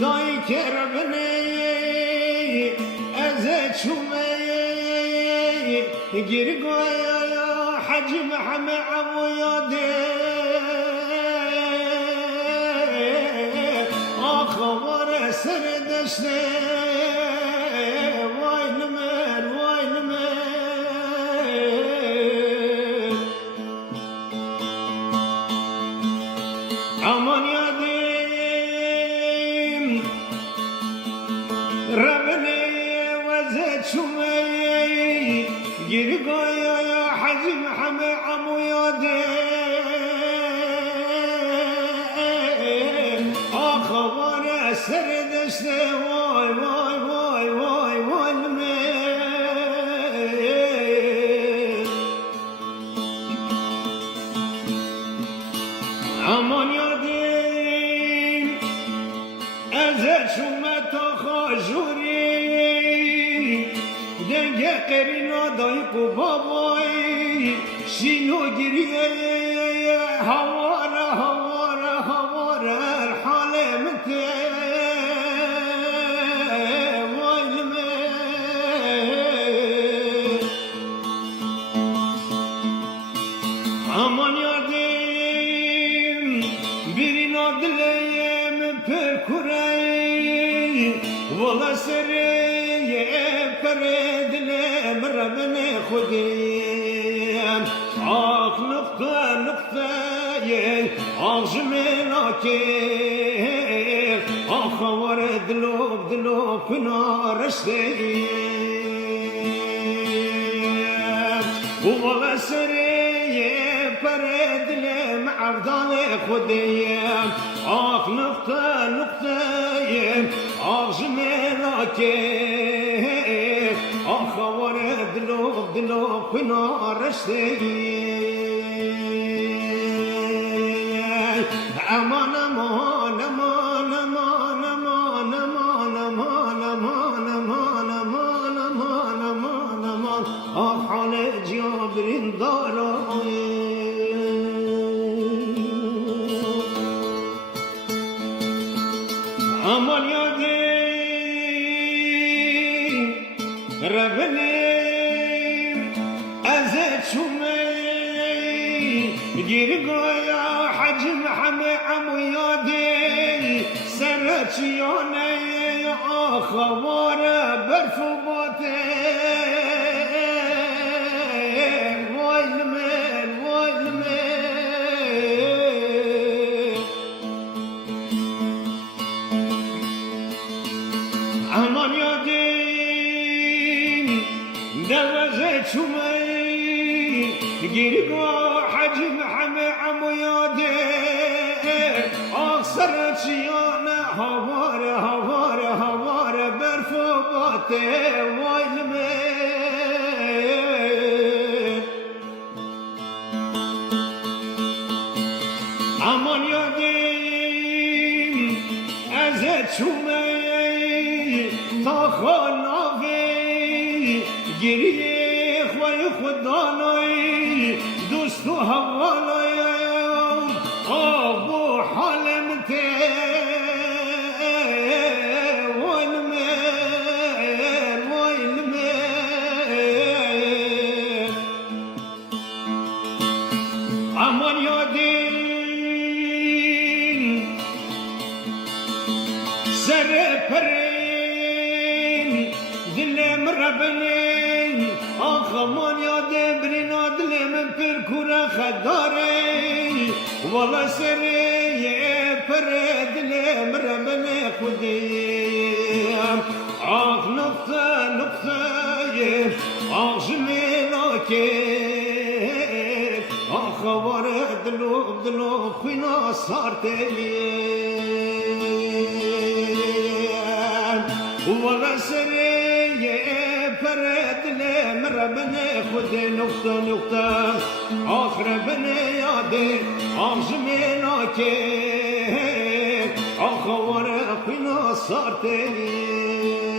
دای کربنی از چومه گرگویا حجم همه عمویاده آخوار سر دشته وای نمر وای نمر امان یادیم ربنی وزد شمه گرگایا یا حجم همه عمویاده آخوار سر دشته وای وای وای وای وای امان یادیم از شما تا خاجوری دنگه قرینا دای کو بابای شینو گریه هواره هواره هواره حال مته aman yadim birin adleyem perkurey Vala sereye peredlem Rabbine khudiyem Ah nıkta nıktayel Ah jmenakir Ah var dlob dlob pınar esteyem Vala sereye peredlem Avdan khudiyem Ah nıkta nıktayel Ah jmenakir Ah var dlob dlob pınar esteyem Aman aman aman aman aman aman aman aman aman aman aman aman aman Ah hale cabrin aman yadim Rabbenim azet şumey girgaya hacim hame amu yadim serçiyane akhawara berfu bate vay lmen vay lmen aman yadim deveze çumey girga hacim hame amu yadim aksar çiyane havare havare havare berfu bate vay lmen aman yadim ezet çumey ta khanavi giriye khoy khudanay dostu havalay abu halemte والمال والمال aman yadim serperin dilem Rabbinin ah aman yadim birin adlem perkura khadarin wala seriye peredlem Rabbine khudiyem ah nokta noktayı ah jmenakir ah var dlob dlob fina sarteyem wala seriye peredlem Rabbine khudi nokta nokta ah Rabbine yadir ah jmenakir ah var fina sarteyem